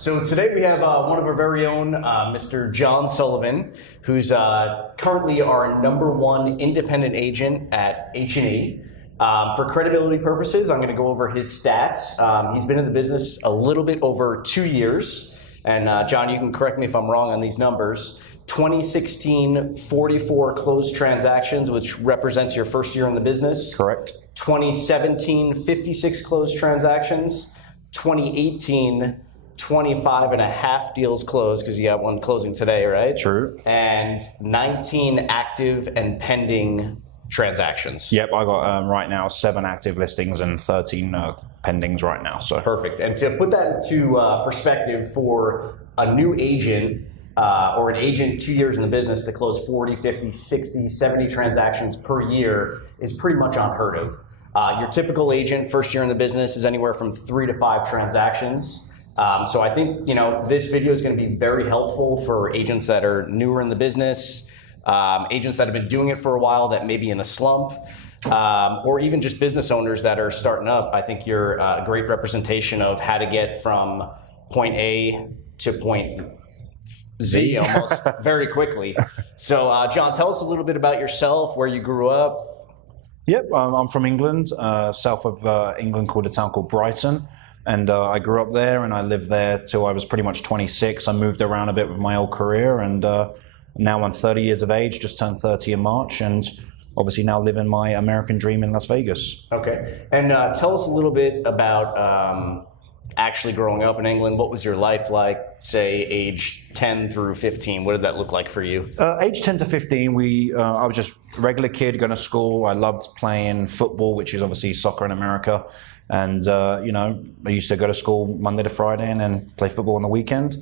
So today we have one of our very own, Mr. John Sullivan, who's currently our #1 independent agent at H&E. For credibility purposes, I'm going to go over his stats. He's been in the business a little bit over 2 years. And John, you can correct me if I'm wrong on these numbers. 2016, 44 closed transactions, which represents your first year in the business. Correct. 2017, 56 closed transactions. 2018, 25 and a half deals closed, because you got one closing today, right? True. And 19 active and pending transactions. Yep, I got right now 7 active listings and 13 pendings right now. So perfect. And to put that into perspective for a new agent or an agent 2 years in the business to close 40, 50, 60, 70 transactions per year is pretty much unheard of. Your typical agent first year in the business is anywhere from 3 to 5 transactions. So I think this video is going to be very helpful for agents that are newer in the business, agents that have been doing it for a while that may be in a slump, or even just business owners that are starting up. I think you're a great representation of how to get from point A to point Z almost very quickly. So John, tell us a little bit about yourself, where you grew up. Yep, I'm from England, south of England, called a town called Brighton. And I grew up there, and I lived there till I was pretty much 26. I moved around a bit with my old career, and now I'm 30 years of age, just turned 30 in March, and obviously now living my American dream in Las Vegas. Okay, and tell us a little bit about actually growing up in England. What was your life like, say, age 10 through 15? What did that look like for you? Age 10 to 15, I was just a regular kid going to school. I loved playing football, which is obviously soccer in America. And, I used to go to school Monday to Friday and then play football on the weekend.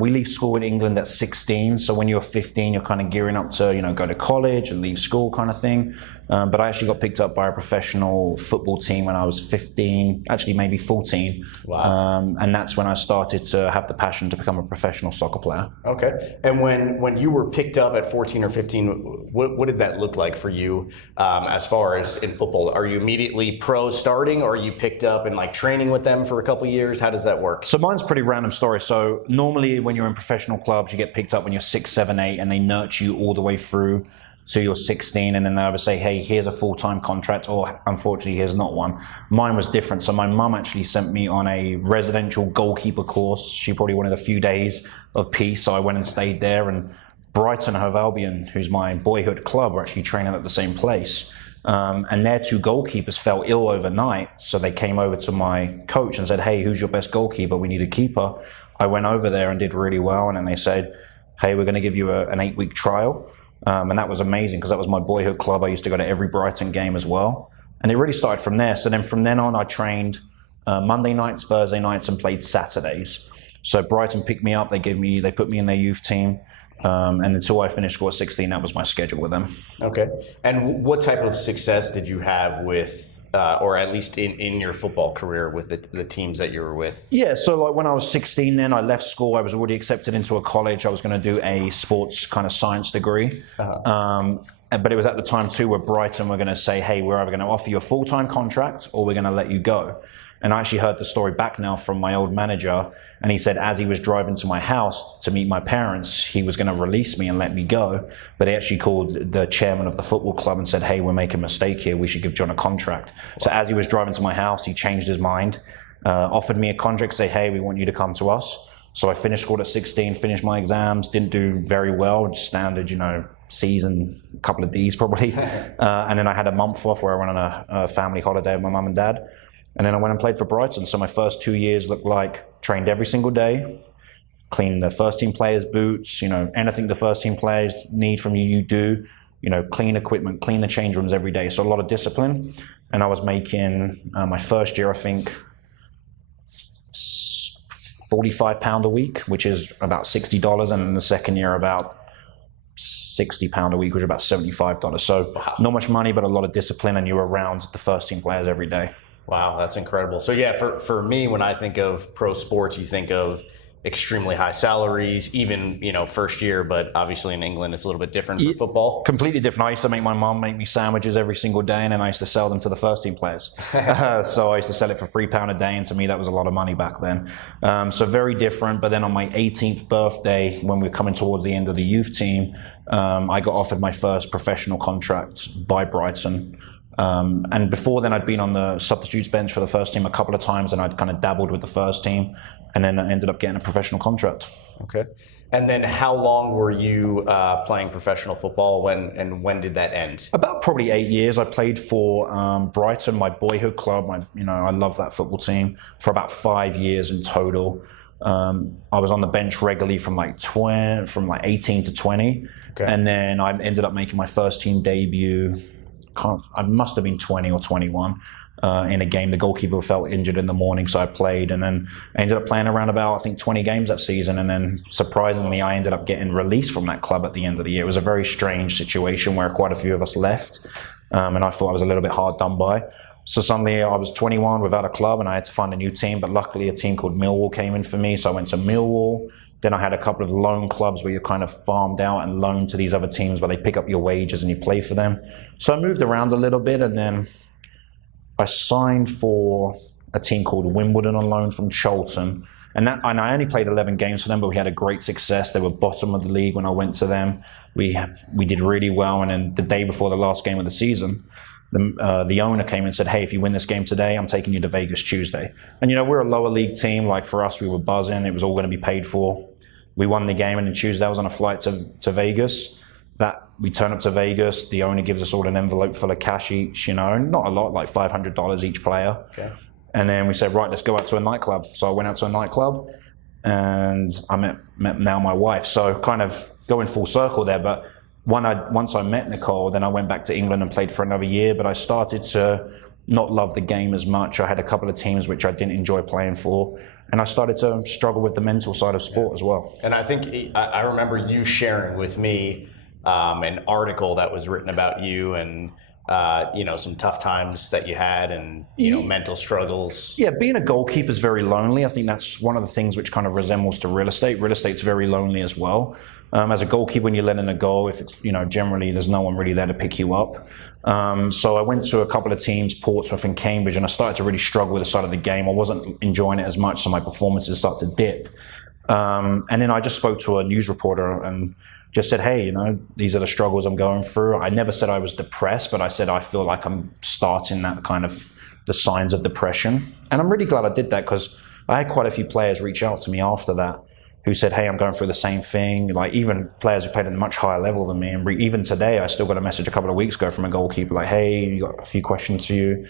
We leave school in England at 16. So when you're 15, you're kind of gearing up to, go to college and leave school kind of thing. But I actually got picked up by a professional football team when I was 15, actually maybe 14. Wow. And that's when I started to have the passion to become a professional soccer player. Okay. And when you were picked up at 14 or 15, what did that look like for you as far as in football? Are you immediately pro starting, or are you picked up and like training with them for a couple of years? How does that work? So mine's a pretty random story. So normally when you're in professional clubs, you get picked up when you're 6, 7, 8, and they nurture you all the way through so you're 16, and then they either say, hey, here's a full-time contract, or unfortunately, here's not one. Mine was different. So my mum actually sent me on a residential goalkeeper course. She probably wanted a few days of peace, so I went and stayed there. And Brighton Hove Albion, who's my boyhood club, were actually training at the same place. And their 2 goalkeepers fell ill overnight, so they came over to my coach and said, hey, who's your best goalkeeper? We need a keeper. I went over there and did really well, and then they said, hey, we're going to give you an 8-week trial. And that was amazing, because that was my boyhood club. I used to go to every Brighton game as well. And it really started from there. So then from then on, I trained Monday nights, Thursday nights, and played Saturdays. So Brighton picked me up. They put me in their youth team. And until I finished school at 16, that was my schedule with them. Okay. And what type of success did you have with, or at least in your football career, with the teams that you were with? Yeah, so like when I was 16 then, I left school. I was already accepted into a college. I was going to do a sports kind of science degree. But it was at the time too where Brighton were going to say, hey, we're either going to offer you a full-time contract or we're going to let you go. And I actually heard the story back now from my old manager, and he said as he was driving to my house to meet my parents, he was going to release me and let me go. But he actually called the chairman of the football club and said, hey, we're making a mistake here. We should give John a contract. Wow. So as he was driving to my house, he changed his mind, offered me a contract, say, hey, we want you to come to us. So I finished school at 16, finished my exams, didn't do very well, just standard, C's and a couple of D's probably. And then I had a month off where I went on a family holiday with my mum and dad. And then I went and played for Brighton. So my first 2 years looked like trained every single day, clean the first team players' boots, anything the first team players need from you, you do, clean equipment, clean the change rooms every day. So a lot of discipline. And I was making, my first year, I think, £45 a week, which is about $60. And then the second year, about £60 a week, which is about $75. So wow. Not much money, but a lot of discipline, and you're around the first team players every day. Wow, that's incredible. So yeah, for me, when I think of pro sports, you think of extremely high salaries, even, first year, but obviously in England it's a little bit different for football. Completely different. I used to make my mom make me sandwiches every single day, and then I used to sell them to the first team players. So I used to sell it for £3 a day, and to me that was a lot of money back then. So very different. But then on my 18th birthday, when we were coming towards the end of the youth team, I got offered my first professional contract by Brighton. And before then, I'd been on the substitutes bench for the first team a couple of times, and I'd kind of dabbled with the first team, and then I ended up getting a professional contract. Okay. And then how long were you playing professional football? When did that end? About probably 8 years. I played for Brighton, my boyhood club. I love that football team, for about 5 years in total. I was on the bench regularly from like 18 to 20, okay. And then I ended up making my first team debut. I must have been 20 or 21 in a game. The goalkeeper felt injured in the morning, so I played, and then I ended up playing around about, I think, 20 games that season, and then surprisingly I ended up getting released from that club at the end of the year. It was a very strange situation where quite a few of us left, and I thought I was a little bit hard done by. So suddenly I was 21 without a club, and I had to find a new team, but luckily a team called Millwall came in for me, so I went to Millwall. Then I had a couple of loan clubs where you're kind of farmed out and loaned to these other teams where they pick up your wages and you play for them. So I moved around a little bit, and then I signed for a team called Wimbledon on loan from Charlton. And I only played 11 games for them, but we had a great success. They were bottom of the league when I went to them. We did really well, and then the day before the last game of the season, the owner came and said, hey, if you win this game today, I'm taking you to Vegas Tuesday. And we're a lower league team. Like, for us, we were buzzing. It was all going to be paid for. We won the game, and then Tuesday I was on a flight to Vegas. We turn up to Vegas, the owner gives us all an envelope full of cash each, not a lot, like $500 each player. Okay. And then we said, right, let's go out to a nightclub. So I went out to a nightclub, and I met now my wife. So kind of going full circle there, but once I met Nicole, then I went back to England and played for another year, but I started to not love the game as much. I had a couple of teams which I didn't enjoy playing for, and I started to struggle with the mental side of sport as well. And I think I remember you sharing with me an article that was written about you, and some tough times that you had, and mental struggles. Yeah, being a goalkeeper is very lonely. I think that's one of the things which kind of resembles to real estate. Real estate's very lonely as well. As a goalkeeper, when you let in a goal, if it's, generally there's no one really there to pick you up. So I went to a couple of teams, Portsmouth and Cambridge, and I started to really struggle with the side of the game. I wasn't enjoying it as much, so my performances started to dip. And then I just spoke to a news reporter and just said, hey, these are the struggles I'm going through. I never said I was depressed, but I said I feel like I'm starting that kind of the signs of depression. And I'm really glad I did that, because I had quite a few players reach out to me after that who said, hey, I'm going through the same thing. Like, even players who played at a much higher level than me. And even today, I still got a message a couple of weeks ago from a goalkeeper like, hey, you got a few questions for you.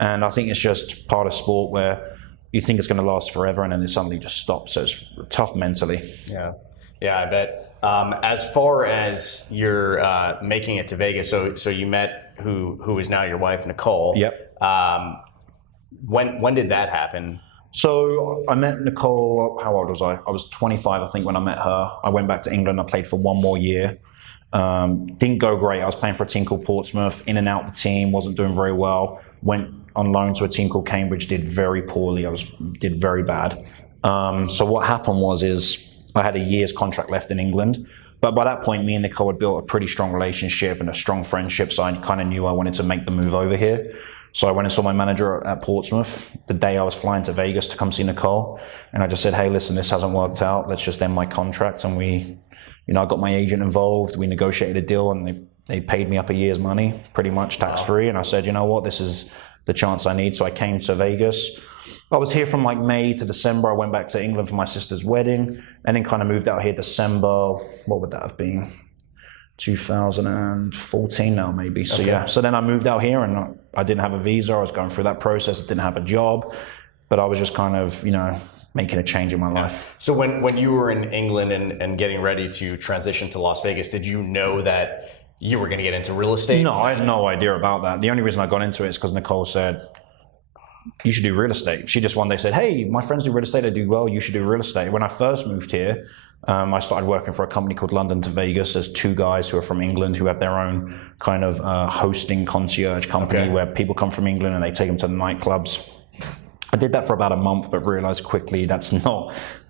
And I think it's just part of sport where you think it's going to last forever, and then it suddenly just stops. So it's tough mentally. Yeah, I bet. As far as you're making it to Vegas, so you met who is now your wife, Nicole. Yep. When did that happen? So I met Nicole, how old was I? I was 25, I think, when I met her. I went back to England. I played for one more year. Didn't go great. I was playing for a team called Portsmouth, in and out the team, wasn't doing very well. Went on loan to a team called Cambridge, did very poorly. Did very bad. So what happened is I had a year's contract left in England. But by that point, me and Nicole had built a pretty strong relationship and a strong friendship, so I kind of knew I wanted to make the move over here. So I went and saw my manager at Portsmouth the day I was flying to Vegas to come see Nicole. And I just said, hey, listen, this hasn't worked out. Let's just end my contract. And I got my agent involved. We negotiated a deal, and they paid me up a year's money, pretty much tax-free. And I said, you know what, this is the chance I need. So I came to Vegas. I was here from like May to December. I went back to England for my sister's wedding, and then kind of moved out here December. What would that have been? 2014 now, maybe. So okay. Yeah. So then I moved out here, and I didn't have a visa. I was going through that process. I didn't have a job, but I was just kind of, making a change in my life. So when you were in England and getting ready to transition to Las Vegas, did you know that you were going to get into real estate? No, I had no idea about that. The only reason I got into it is because Nicole said, you should do real estate. She just one day said, hey, my friends do real estate, they do well, you should do real estate. When I first moved here, I started working for a company called London to Vegas. There's two guys who are from England who have their own kind of hosting concierge company, okay, where people come from England and they take them to the nightclubs. I did that for about a month, but realized quickly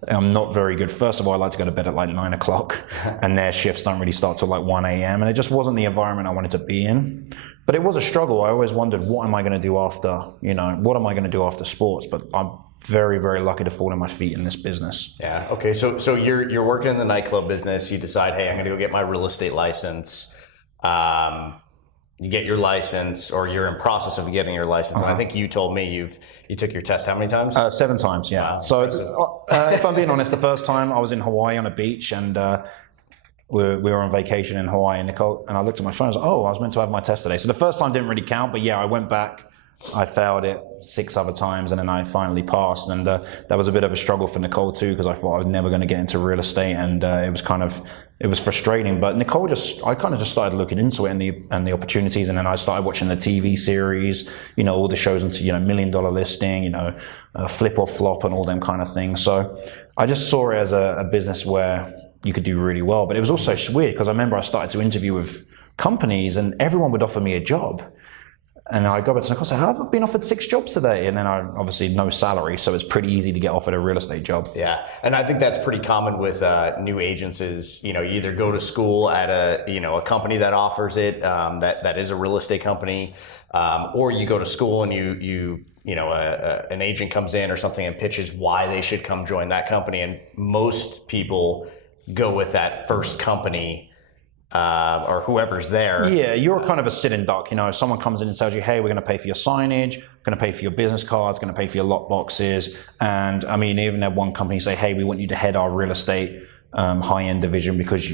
I'm not very good. First of all, I like to go to bed at like 9 o'clock and their shifts don't really start till like 1 a.m. And it just wasn't the environment I wanted to be in. But it was a struggle. I always wondered, what am I going to do after, what am I going to do after sports? But I'm very, very lucky to fall on my feet in this business. Yeah. Okay. So you're working in the nightclub business. You decide, hey, I'm going to go get my real estate license. You get your license, or you're in process of getting your license. And I think you told me you took your test how many times? 7 times, yeah. Wow. So if I'm being honest, the first time I was in Hawaii on a beach, and we were on vacation in Hawaii, and Nicole, and I looked at my phone, I was like, oh, I was meant to have my test today. So the first time didn't really count, but yeah, I went back, I failed it 6 other times, and then I finally passed. And that was a bit of a struggle for Nicole too, because I thought I was never going to get into real estate, and it was frustrating. But Nicole I kind of just started looking into it and the opportunities, and then I started watching the TV series, all the shows into $1 Million Listing, Flip or Flop and all them kind of things. So I just saw it as a business where you could do really well. But it was also weird because I remember I started to interview with companies and everyone would offer me a job. And I go back to Nicole and say, I've been offered 6 jobs today. And then I obviously no salary. So it's pretty easy to get offered a real estate job. Yeah. And I think that's pretty common with new agents is, you either go to school at a company that offers it, that is a real estate company, or you go to school and an agent comes in or something and pitches why they should come join that company. And most people go with that first company or whoever's there. Yeah, you're kind of a sitting duck. If someone comes in and tells you, hey, we're going to pay for your signage, going to pay for your business cards, going to pay for your lock boxes. And I mean, even had one company say, hey, we want you to head our real estate high-end division because,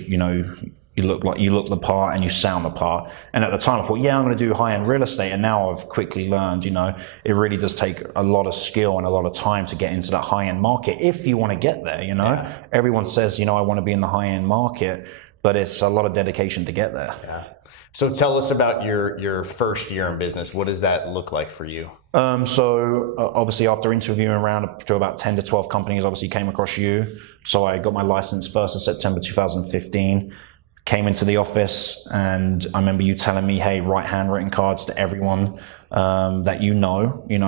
you look the part and you sound the part. And at the time I thought, yeah, I'm going to do high-end real estate. And now I've quickly learned, it really does take a lot of skill and a lot of time to get into that high-end market if you want to get there, Yeah. Everyone says, I want to be in the high-end market, but it's a lot of dedication to get there. Yeah. So tell us about your first year in business. What does that look like for you? Obviously after interviewing around to about 10 to 12 companies, obviously came across you. So I got my license 1st of September 2015. Came into the office, and I remember you telling me, hey, write handwritten cards to everyone that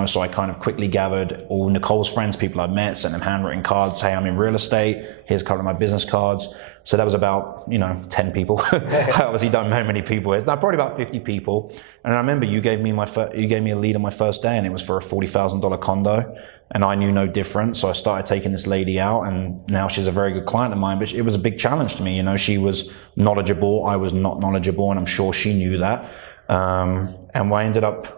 so I kind of quickly gathered all Nicole's friends, people I've met, sent them handwritten cards. Hey, I'm in real estate. Here's a couple of my business cards. So that was about, 10 people. I obviously don't know how many people it's probably about 50 people. And I remember you gave me a lead on my first day, and it was for a $40,000 condo. And I knew no different. So I started taking this lady out, and now she's a very good client of mine, but it was a big challenge to me. She was knowledgeable. I was not knowledgeable, and I'm sure she knew that. And I ended up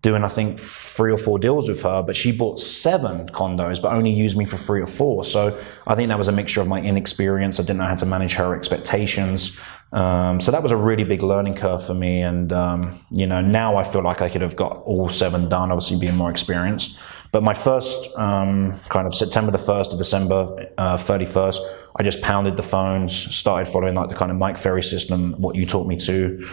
doing, I think, 3 or 4 deals with her, but she bought 7 condos, but only used me for 3 or 4. So I think that was a mixture of my inexperience. I didn't know how to manage her expectations. So that was a really big learning curve for me. And, now I feel like I could have got all 7 done, obviously being more experienced. But my first kind of September the 1st to December 31st, I just pounded the phones, started following like the kind of Mike Ferry system, what you taught me to.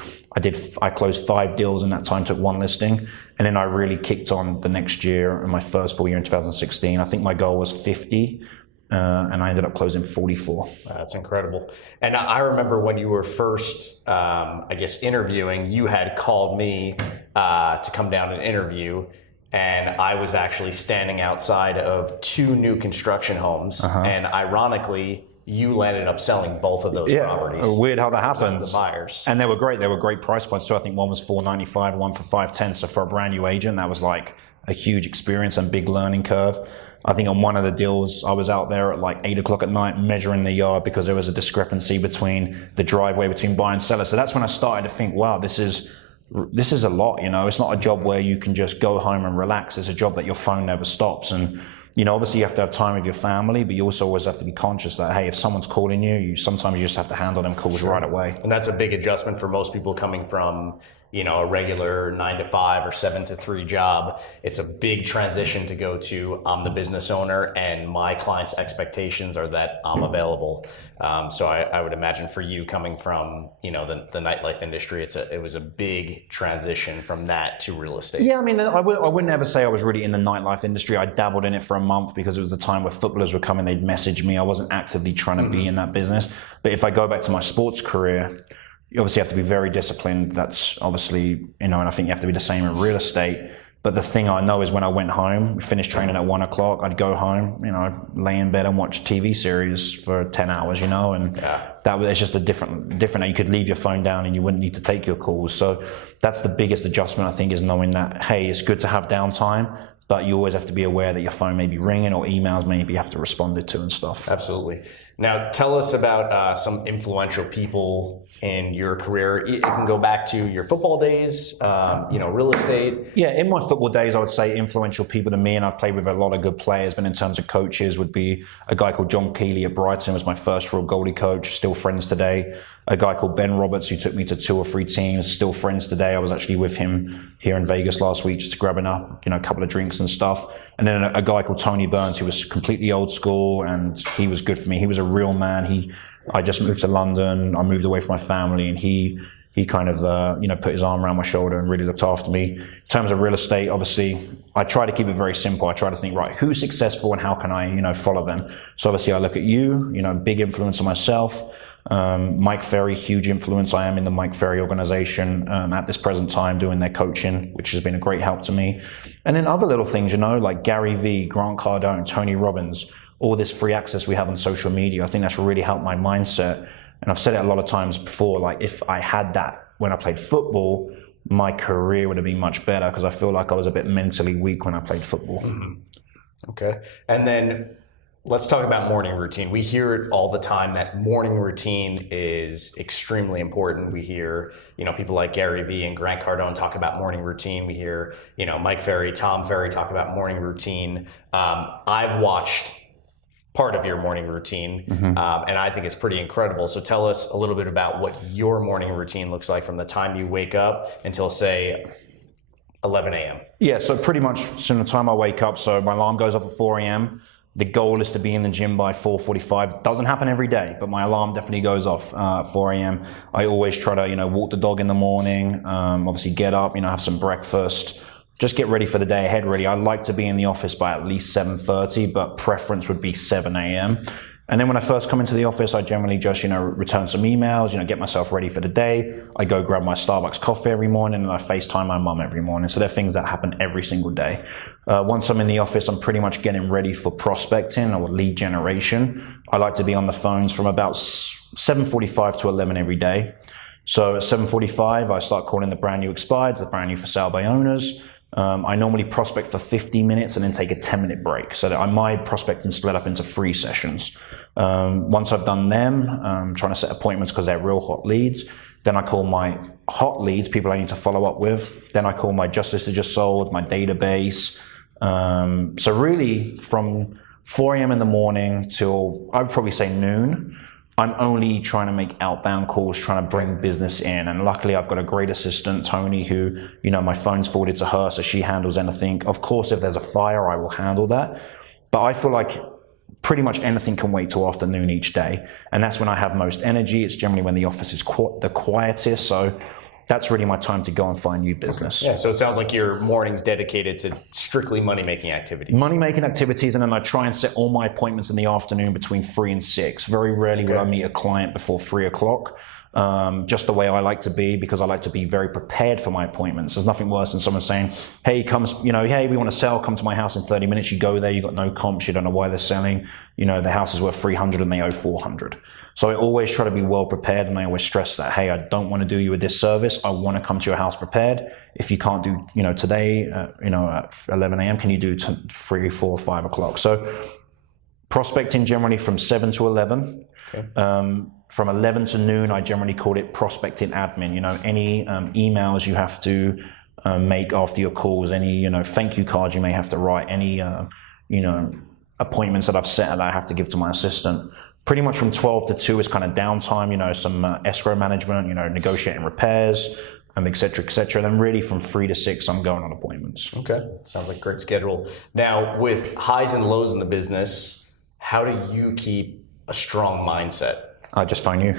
I closed 5 deals in that time, took 1 listing. And then I really kicked on the next year, in my first full year in 2016. I think my goal was 50. And I ended up closing 44. That's incredible. And I remember when you were first, interviewing, you had called me to come down and interview. And I was actually standing outside of 2 new construction homes. And ironically, you landed up selling both of those properties. Weird how that happens. The buyers. And they were great. They were great price points too. I think one was $495, one for $510. So for a brand new agent, that was like a huge experience and big learning curve. I think on one of the deals, I was out there at like 8 o'clock at night measuring the yard because there was a discrepancy between the driveway between buyer and seller. So that's when I started to think, wow, this is a lot, It's not a job where you can just go home and relax. It's a job that your phone never stops. And, obviously you have to have time with your family, but you also always have to be conscious that, hey, if someone's calling you, sometimes you just have to handle them calls right away. And that's a big adjustment for most people coming from, a regular 9 to 5 or 7 to 3 job. It's a big transition to go to, I'm the business owner and my client's expectations are that I'm available. So I would imagine for you coming from, the nightlife industry, it was a big transition from that to real estate. Yeah, I mean, I wouldn't ever say I was really in the nightlife industry. I dabbled in it for a month because it was the time where footballers were coming, they'd message me. I wasn't actively trying to be in that business. But if I go back to my sports career, you obviously have to be very disciplined. That's obviously, and I think you have to be the same in real estate. But the thing I know is when I went home, finished training at 1 o'clock, I'd go home, I'd lay in bed and watch TV series for 10 hours, and it's just a different, you could leave your phone down and you wouldn't need to take your calls. So that's the biggest adjustment, I think, is knowing that, hey, it's good to have downtime, but you always have to be aware that your phone may be ringing or emails maybe you have to respond to and stuff. Absolutely. Now, tell us about some influential people in your career. It can go back to your football days, real estate. Yeah, in my football days, I would say influential people to me, and I've played with a lot of good players, but in terms of coaches would be a guy called John Keeley at Brighton, was my first real goalie coach, still friends today. A guy called Ben Roberts, who took me to 2 or 3 teams, still friends today. I was actually with him here in Vegas last week, just grabbing up, a couple of drinks and stuff. And then a guy called Tony Burns, who was completely old school, and he was good for me. He was a real man. I just moved to London. I moved away from my family, and he kind of, put his arm around my shoulder and really looked after me. In terms of real estate, obviously, I try to keep it very simple. I try to think, right, who's successful and how can I, follow them? So obviously, I look at you, big influence on myself. Mike Ferry, huge influence. I am in the Mike Ferry organization at this present time doing their coaching, which has been a great help to me. And then other little things, like Gary Vee, Grant Cardone, Tony Robbins, all this free access we have on social media. I think that's really helped my mindset. And I've said it a lot of times before, like if I had that when I played football, my career would have been much better, because I feel like I was a bit mentally weak when I played football. Mm-hmm. Okay. And then let's talk about morning routine. We hear it all the time that morning routine is extremely important. We hear, people like Gary Vee and Grant Cardone talk about morning routine. We hear, Mike Ferry, Tom Ferry talk about morning routine. I've watched part of your morning routine, and I think it's pretty incredible. So tell us a little bit about what your morning routine looks like from the time you wake up until, say, 11 a.m. Yeah, so pretty much from the time I wake up, so my alarm goes off at 4 a.m. The goal is to be in the gym by 4:45. Doesn't happen every day, but my alarm definitely goes off at 4 a.m. I always try to, walk the dog in the morning, obviously get up, have some breakfast, just get ready for the day ahead, really. I like to be in the office by at least 7:30, but preference would be 7 a.m. And then when I first come into the office, I generally just, return some emails, get myself ready for the day. I go grab my Starbucks coffee every morning, and I FaceTime my mum every morning. So they're things that happen every single day. Once I'm in the office, I'm pretty much getting ready for prospecting or lead generation. I like to be on the phones from about 7:45 to 11 every day. So at 7:45, I start calling the brand new expireds, the brand new for sale by owners. I normally prospect for 50 minutes and then take a 10-minute break, so that my prospecting split up into 3 sessions. Once I've done them, I'm trying to set appointments because they're real hot leads. Then I call my hot leads, people I need to follow up with. Then I call my just listed, just sold, my database. So really from 4 a.m. in the morning till, I would probably say noon, I'm only trying to make outbound calls, trying to bring business in. And luckily I've got a great assistant, Tony, who, my phone's forwarded to her, so she handles anything. Of course, if there's a fire, I will handle that. But I feel like pretty much anything can wait till afternoon each day. And that's when I have most energy. It's generally when the office is the quietest. So that's really my time to go and find new business. Okay. Yeah, so it sounds like your morning's dedicated to strictly money-making activities. Money-making activities, and then I try and set all my appointments in the afternoon between 3 and 6. Very rarely would I meet a client before 3 o'clock. Just the way I like to be, because I like to be very prepared for my appointments. There's nothing worse than someone saying, hey, hey, we want to sell, come to my house in 30 minutes. You go there, you got no comps, you don't know why they're selling. The house is worth 300 and they owe 400. So I always try to be well prepared, and I always stress that, hey, I don't want to do you a disservice. I want to come to your house prepared. If you can't do, today, at 11 a.m., can you do 3, 4, 5 o'clock? So prospecting generally from 7 to 11. Okay. From 11 to noon, I generally call it prospecting admin. Any emails you have to make after your calls, any, thank you cards you may have to write, any, appointments that I've set that I have to give to my assistant. Pretty much from 12 to 2 is kind of downtime, some escrow management, negotiating repairs, et cetera, et cetera. Then really from 3 to 6, I'm going on appointments. Okay, sounds like a great schedule. Now, with highs and lows in the business, how do you keep a strong mindset? I just phone you.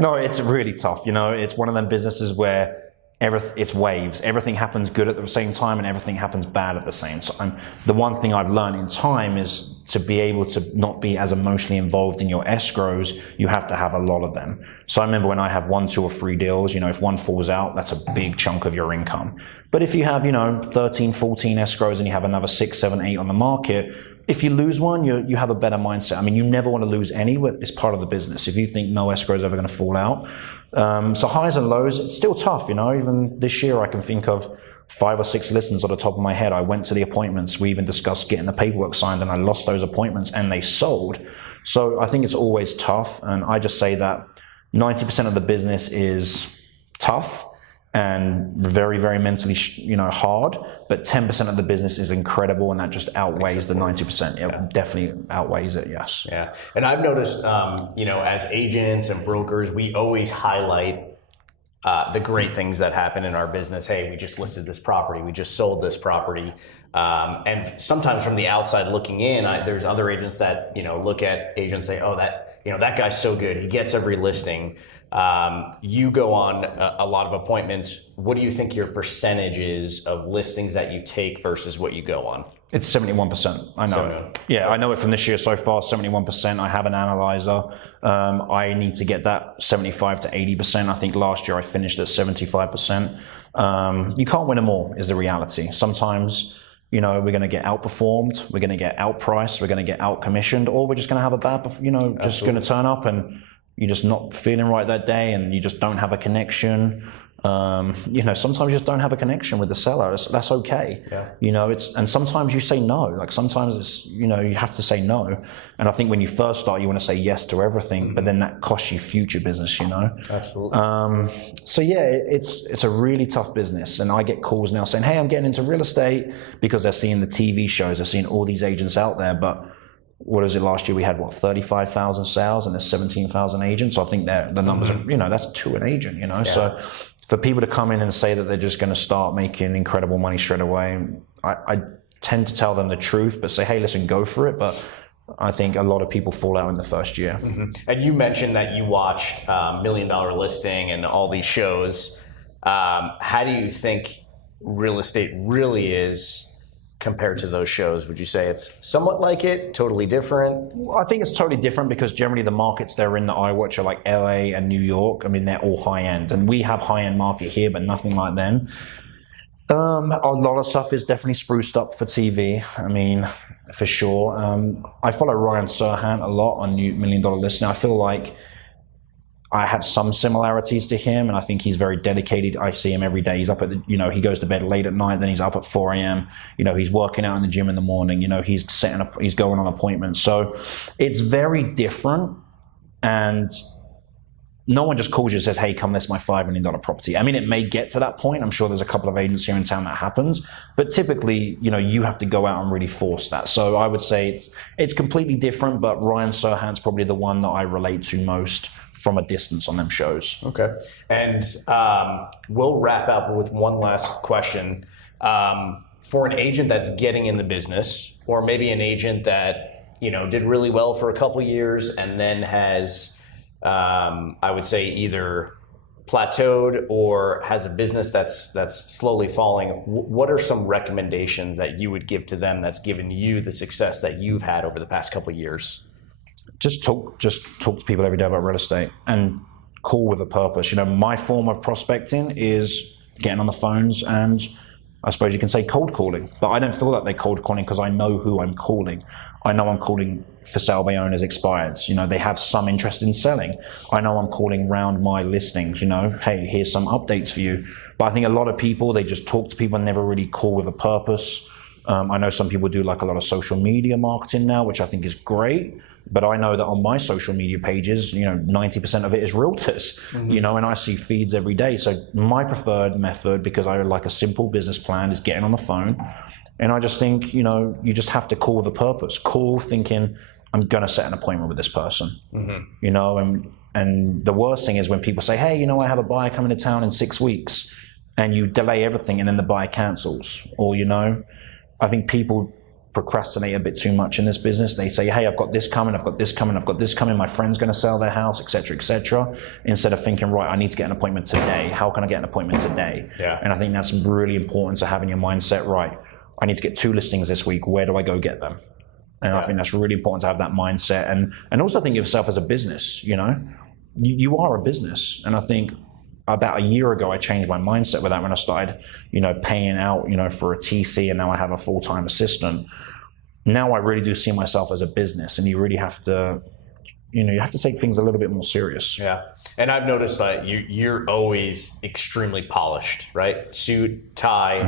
No, it's really tough. It's one of them businesses where it's waves. Everything happens good at the same time and everything happens bad at the same time. The one thing I've learned in time is to be able to not be as emotionally involved in your escrows, you have to have a lot of them. So I remember when I have 1, 2, or 3 deals, if one falls out, that's a big chunk of your income. But if you have, 13, 14 escrows and you have another 6, 7, 8 on the market, if you lose one, you have a better mindset. I mean, you never want to lose any, but it's part of the business. If you think no escrow is ever going to fall out. So highs and lows, it's still tough, Even this year I can think of 5 or 6 listings on the top of my head. I went to the appointments, we even discussed getting the paperwork signed, and I lost those appointments and they sold. So I think it's always tough, and I just say that 90% of the business is tough and very, very mentally, hard, but 10% of the business is incredible, and that just outweighs the 90%. It definitely outweighs it, yes. Yeah, and I've noticed, as agents and brokers, we always highlight the great things that happen in our business. Hey, we just listed this property, we just sold this property. And sometimes from the outside looking in, there's other agents that, look at agents and say, oh, that guy's so good, he gets every listing. You go on a lot of appointments. What do you think your percentage is of listings that you take versus what you go on? It's 71%. I know it. Yeah, I know it from this year so far, 71%. I have an analyzer. I need to get that 75 to 80%. I think last year I finished at 75%. You can't win them all, is the reality. Sometimes, we're going to get outperformed, we're going to get outpriced, we're going to get outcommissioned, or we're just going to have a bad, just going to turn up and you're just not feeling right that day and you just don't have a connection. Sometimes you just don't have a connection with the seller. That's okay. Yeah. And sometimes you say no. Like sometimes it's, you have to say no. And I think when you first start, you want to say yes to everything, but then that costs you future business, Absolutely. So yeah, it's a really tough business. And I get calls now saying, hey, I'm getting into real estate, because they're seeing the TV shows, they're seeing all these agents out there, but what is it, last year we had 35,000 sales and there's 17,000 agents. So I think that the numbers are, that's 2 an agent, Yeah. So for people to come in and say that they're just going to start making incredible money straight away, I tend to tell them the truth, but say, hey, listen, go for it. But I think a lot of people fall out in the first year. Mm-hmm. And you mentioned that you watched $1 Million Listing and all these shows. How do you think real estate really is compared to those shows? Would you say it's somewhat like it, totally different? Well, I think it's totally different because generally the markets they're in that I watch are like LA and New York. I mean, they're all high end, and we have high end market here, but nothing like them. A lot of stuff is definitely spruced up for TV. I mean, for sure. I follow Ryan Serhant a lot on $1 Million Listing. I feel like I have some similarities to him, and I think he's very dedicated. I see him every day. He's up at he goes to bed late at night, then he's up at 4 a.m. He's working out in the gym in the morning. He's going on appointments. So it's very different, and no one just calls you and says, hey, come list my $5 million property. I mean, it may get to that point. I'm sure there's a couple of agents here in town that happens, but typically, you have to go out and really force that. So I would say it's completely different, but Ryan Serhant's probably the one that I relate to most from a distance on them shows. Okay. And we'll wrap up with one last question. For an agent that's getting in the business, or maybe an agent that, did really well for a couple of years and then has, I would say, either plateaued or has a business that's slowly falling, what are some recommendations that you would give to them that's given you the success that you've had over the past couple of years? Just talk to people every day about real estate and call with a purpose. My form of prospecting is getting on the phones and I suppose you can say cold calling, but I don't feel like they're cold calling because I know who I'm calling. I know I'm calling for sale by owners expireds. They have some interest in selling. I know I'm calling round my listings, hey, here's some updates for you. But I think a lot of people, they just talk to people and never really call with a purpose. I know some people do like a lot of social media marketing now, which I think is great. But I know that on my social media pages, 90% of it is realtors, and I see feeds every day. So my preferred method, because I like a simple business plan, is getting on the phone. And I just think, you just have to call with a purpose. Call thinking, I'm going to set an appointment with this person, and the worst thing is when people say, hey, I have a buyer coming to town in 6 weeks, and you delay everything and then the buyer cancels. Or, I think people procrastinate a bit too much in this business. They say, hey, I've got this coming, I've got this coming, I've got this coming, my friend's going to sell their house, etc., etc. Instead of thinking, right, I need to get an appointment today. How can I get an appointment today? Yeah. And I think that's really important to have in your mindset, right, I need to get 2 listings this week. Where do I go get them? And I think that's really important to have that mindset. And also think of yourself as a business, you know? You are a business. And I think about a year ago, I changed my mindset with that when I started, you know, paying out, you know, for a TC, and now I have a full-time assistant. Now I really do see myself as a business, and you really have to, you know, you have to take things a little bit more serious. Yeah. And I've noticed that you're always extremely polished, right? Suit, tie.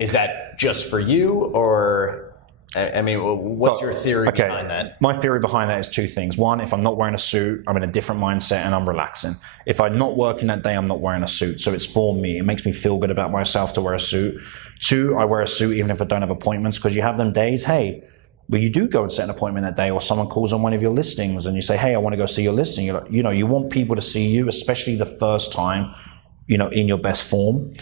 Is that just for you, or... I mean, what's your theory behind that? My theory behind that is 2 things. One, if I'm not wearing a suit, I'm in a different mindset and I'm relaxing. If I'm not working that day, I'm not wearing a suit. So it's for me. It makes me feel good about myself to wear a suit. 2, I wear a suit even if I don't have appointments, because you have them days, hey, well, you do go and set an appointment that day, or someone calls on one of your listings and you say, hey, I want to go see your listing. You're like, you know, you want people to see you, especially the first time, you know, in your best form.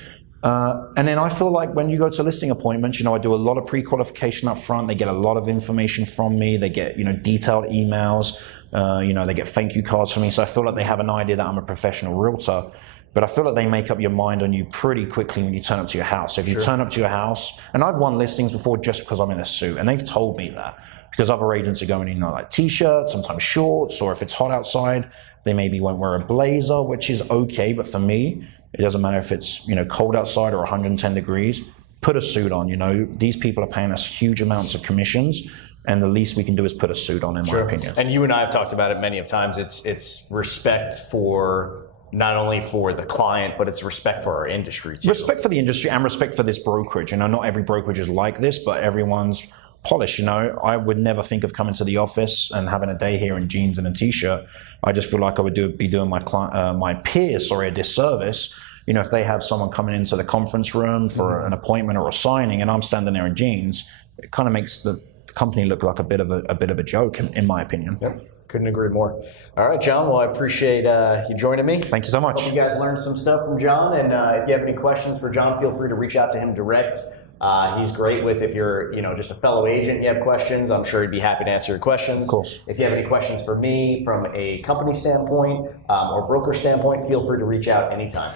And then I feel like when you go to listing appointments, you know, I do a lot of pre-qualification up front. They get a lot of information from me. They get, you know, detailed emails. You know, they get thank you cards from me. So I feel like they have an idea that I'm a professional realtor. But I feel like they make up your mind on you pretty quickly when you turn up to your house. So if you turn up to your house, and I've won listings before just because I'm in a suit, and they've told me that, because other agents are going in, you know, like t-shirts, sometimes shorts, or if it's hot outside, they maybe won't wear a blazer, which is okay. But for me, it doesn't matter if it's, you know, cold outside or 110 degrees, put a suit on. You know, these people are paying us huge amounts of commissions, and the least we can do is put a suit on, in my opinion. And you and I have talked about it many of times. It's respect for not only for the client, but it's respect for our industry too. Respect for the industry and respect for this brokerage. You know, not every brokerage is like this, but everyone's polished. You know, I would never think of coming to the office and having a day here in jeans and a t-shirt. I just feel like I would be doing my peers a disservice. You know, if they have someone coming into the conference room for an appointment or a signing, and I'm standing there in jeans, it kind of makes the company look like a bit of a joke, in my opinion. Yep. Couldn't agree more. All right, John. Well, I appreciate you joining me. Thank you so much. Hope you guys learned some stuff from John. And if you have any questions for John, feel free to reach out to him direct. He's great with, if you're, you know, just a fellow agent and you have questions, I'm sure he'd be happy to answer your questions. Of course. If you have any questions for me from a company standpoint or broker standpoint, feel free to reach out anytime.